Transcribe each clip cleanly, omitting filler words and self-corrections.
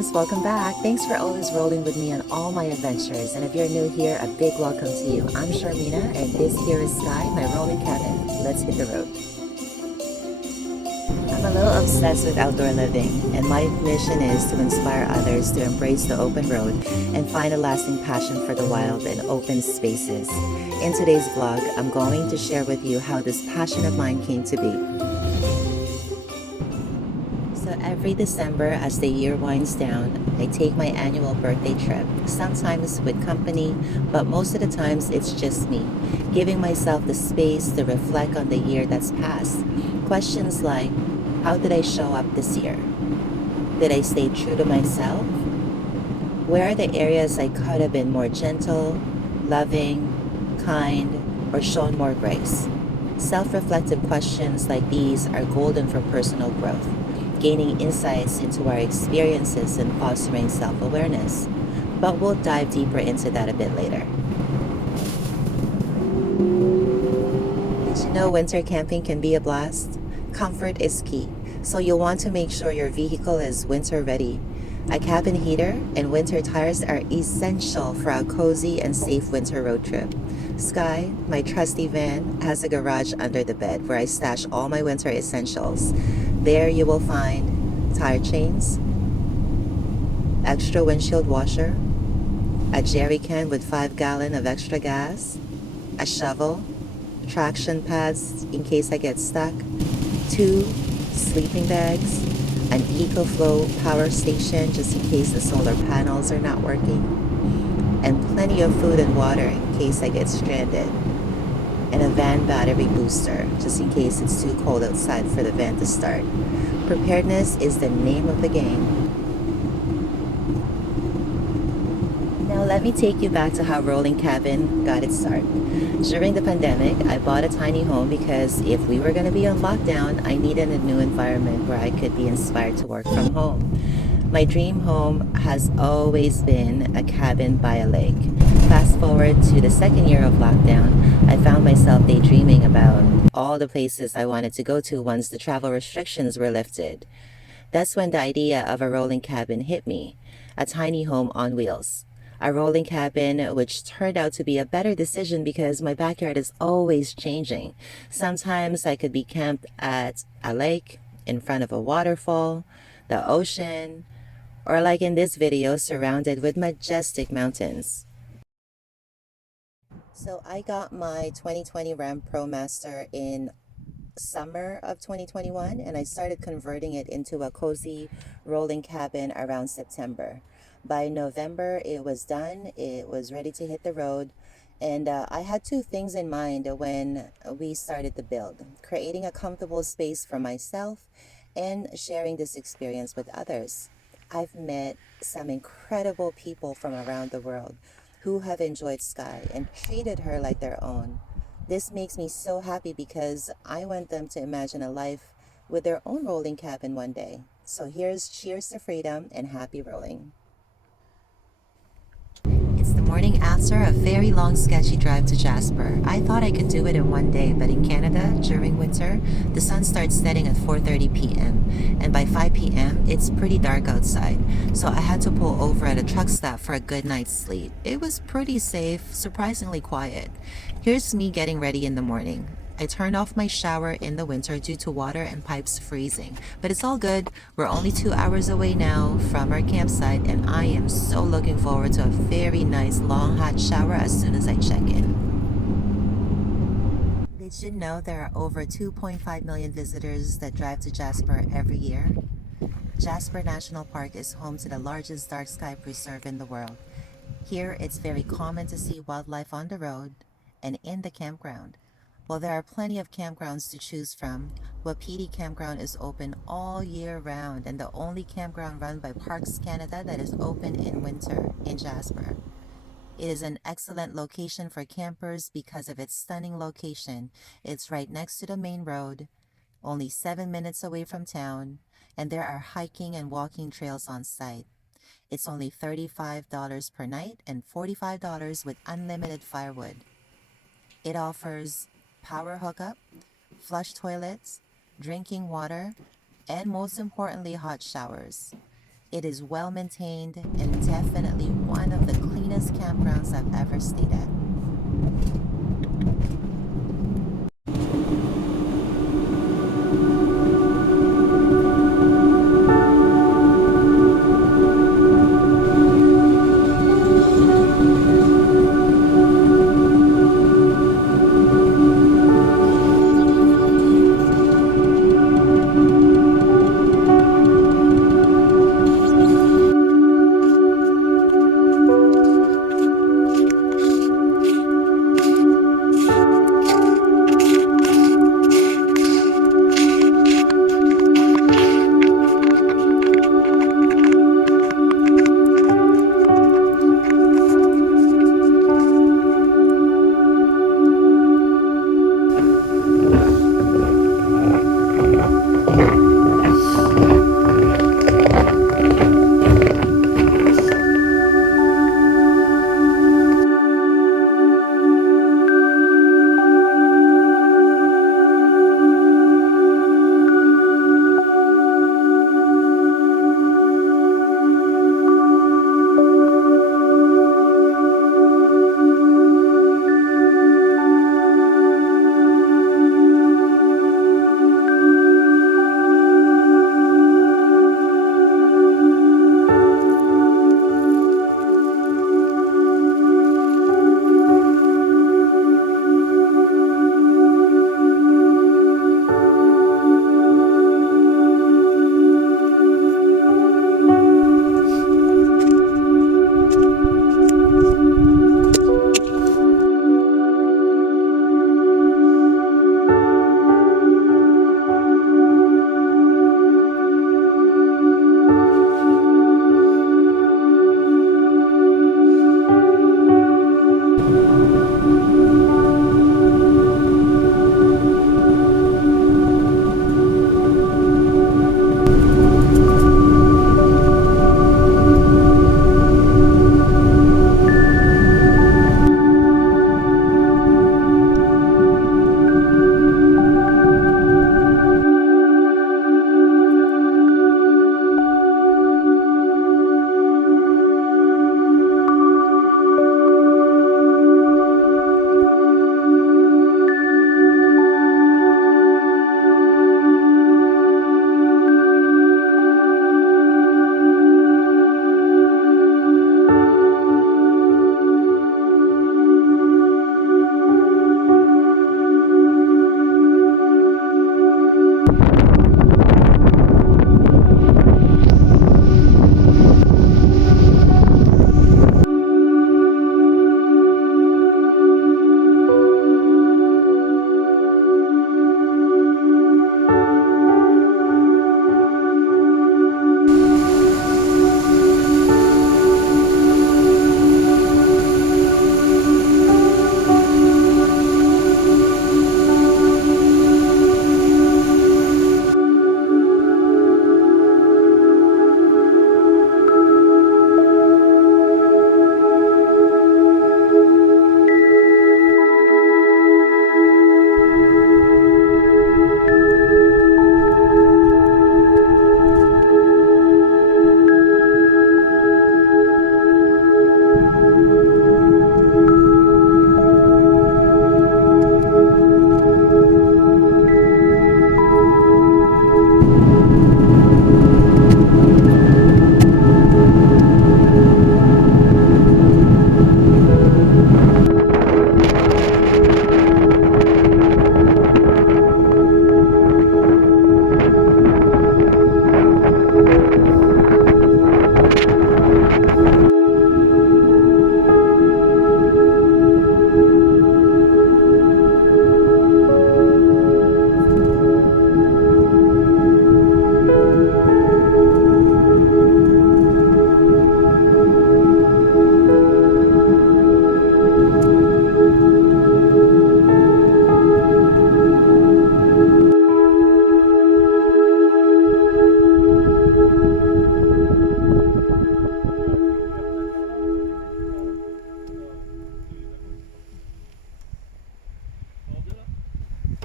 friends, welcome back. Thanks for always rolling with me on all my adventures. And if you're new here, a big welcome to you. I'm Sharmina, and this here is Sky, my rolling cabin. Let's hit the road. I'm a little obsessed with outdoor living, and my mission is to inspire others to embrace the open road and find a lasting passion for the wild and open spaces. In today's vlog, I'm going to share with you how this passion of mine came to be. So every December, as the year winds down, I take my annual birthday trip, sometimes with company, but most of the times it's just me, giving myself the space to reflect on the year that's passed. Questions like, how did I show up this year? Did I stay true to myself? Where are the areas I could have been more gentle, loving, kind, or shown more grace? Self-reflective questions like these are golden for personal growth, gaining insights into our experiences and fostering self-awareness. But we'll dive deeper into that a bit later. Did you know winter camping can be a blast? Comfort is key, so you'll want to make sure your vehicle is winter ready. A cabin heater and winter tires are essential for a cozy and safe winter road trip. Sky, my trusty van, has a garage under the bed where I stash all my winter essentials. There you will find tire chains, extra windshield washer, a jerry can with 5 gallons of extra gas, a shovel, traction pads in case I get stuck, 2 sleeping bags, an EcoFlow power station just in case the solar panels are not working, and plenty of food and water in case I get stranded, and a van battery booster just in case it's too cold outside for the van to start. Preparedness is the name of the game. Now let me take you back to how Rolling Cabin got its start. During the pandemic, I bought a tiny home because if we were going to be on lockdown, I needed a new environment where I could be inspired to work from home. My dream home has always been a cabin by a lake. Fast forward to the second year of lockdown, I found myself daydreaming about all the places I wanted to go to once the travel restrictions were lifted. That's when the idea of a rolling cabin hit me, a tiny home on wheels. A rolling cabin, which turned out to be a better decision because my backyard is always changing. Sometimes I could be camped at a lake, in front of a waterfall, the ocean, or like in this video, surrounded with majestic mountains. So I got my 2020 Ram ProMaster in summer of 2021, and I started converting it into a cozy rolling cabin around September. By November, it was done. It was ready to hit the road. And I had 2 things in mind when we started the build: creating a comfortable space for myself and sharing this experience with others. I've met some incredible people from around the world who have enjoyed Sky and treated her like their own. This makes me so happy because I want them to imagine a life with their own rolling cabin one day. So here's cheers to freedom and happy rolling. It's the morning after a very long sketchy drive to Jasper. I thought I could do it in one day, but in Canada, during winter, the sun starts setting at 4:30 p.m. and by 5 p.m. it's pretty dark outside. So I had to pull over at a truck stop for a good night's sleep. It was pretty safe, surprisingly quiet. Here's me getting ready in the morning. I turned off my shower in the winter due to water and pipes freezing, but it's all good. We're only 2 hours away now from our campsite, and I am so looking forward to a very nice long hot shower as soon as I check in. Did you know there are over 2.5 million visitors that drive to Jasper every year? Jasper National Park is home to the largest dark sky preserve in the world. Here, it's very common to see wildlife on the road and in the campground. While there are plenty of campgrounds to choose from, Wapiti Campground is open all year round and the only campground run by Parks Canada that is open in winter in Jasper. It is an excellent location for campers because of its stunning location. It's right next to the main road, only 7 minutes away from town, and there are hiking and walking trails on site. It's only $35 per night and $45 with unlimited firewood. It offers power hookup, flush toilets, drinking water, and most importantly, hot showers. It is well maintained and definitely one of the cleanest campgrounds I've ever stayed at.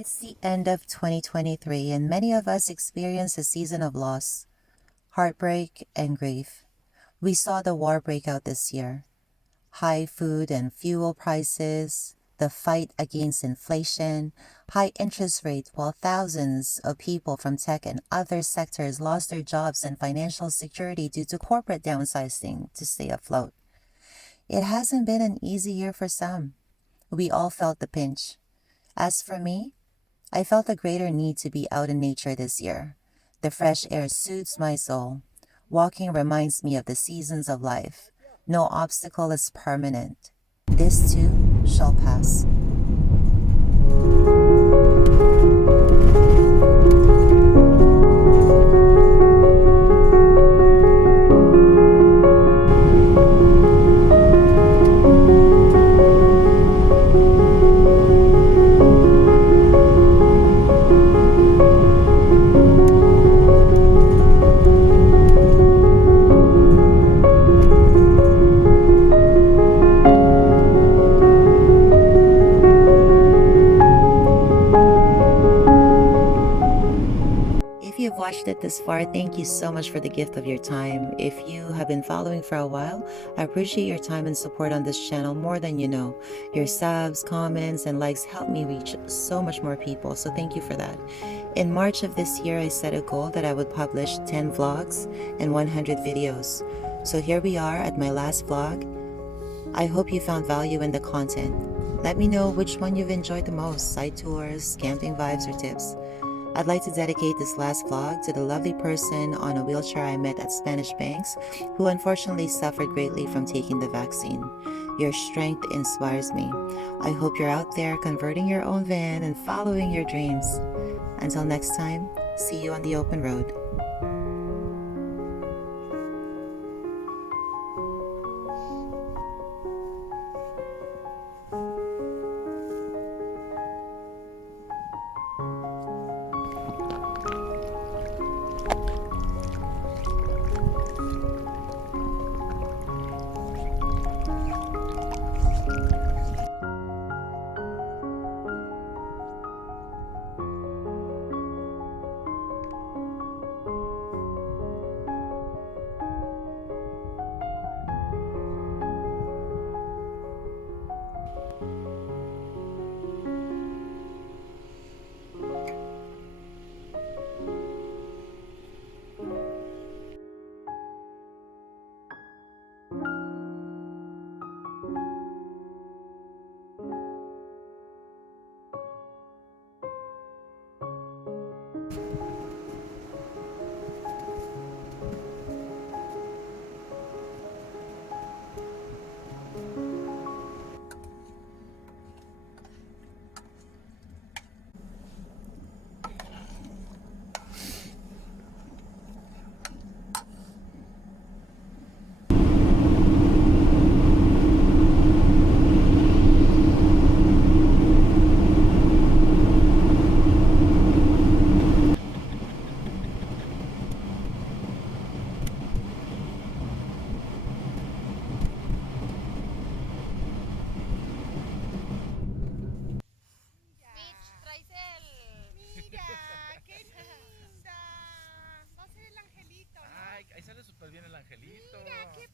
It's the end of 2023, and many of us experience a season of loss. heartbreak, and grief. We saw the war break out this year. High food and fuel prices, the fight against inflation, high interest rates, while thousands of people from tech and other sectors lost their jobs and financial security due to corporate downsizing to stay afloat. It hasn't been an easy year for some. We all felt the pinch. As for me, I felt a greater need to be out in nature this year. The fresh air soothes my soul. Walking reminds me of the seasons of life. No obstacle is permanent. This too shall pass. If you've watched it this far, thank you so much for the gift of your time. If you have been following for a while, I appreciate your time and support on this channel more than you know. Your subs, comments, and likes help me reach so much more people, so thank you for that. In March of this year, I set a goal that I would publish 10 vlogs and 100 videos. So here we are at my last vlog. I hope you found value in the content. Let me know which one you've enjoyed the most, site tours, camping vibes, or tips. I'd like to dedicate this last vlog to the lovely person on a wheelchair I met at Spanish Banks who unfortunately suffered greatly from taking the vaccine. Your strength inspires me. I hope you're out there converting your own van and following your dreams. Until next time, see you on the open road. Ay, ahí sale súper bien el angelito. Mira, qué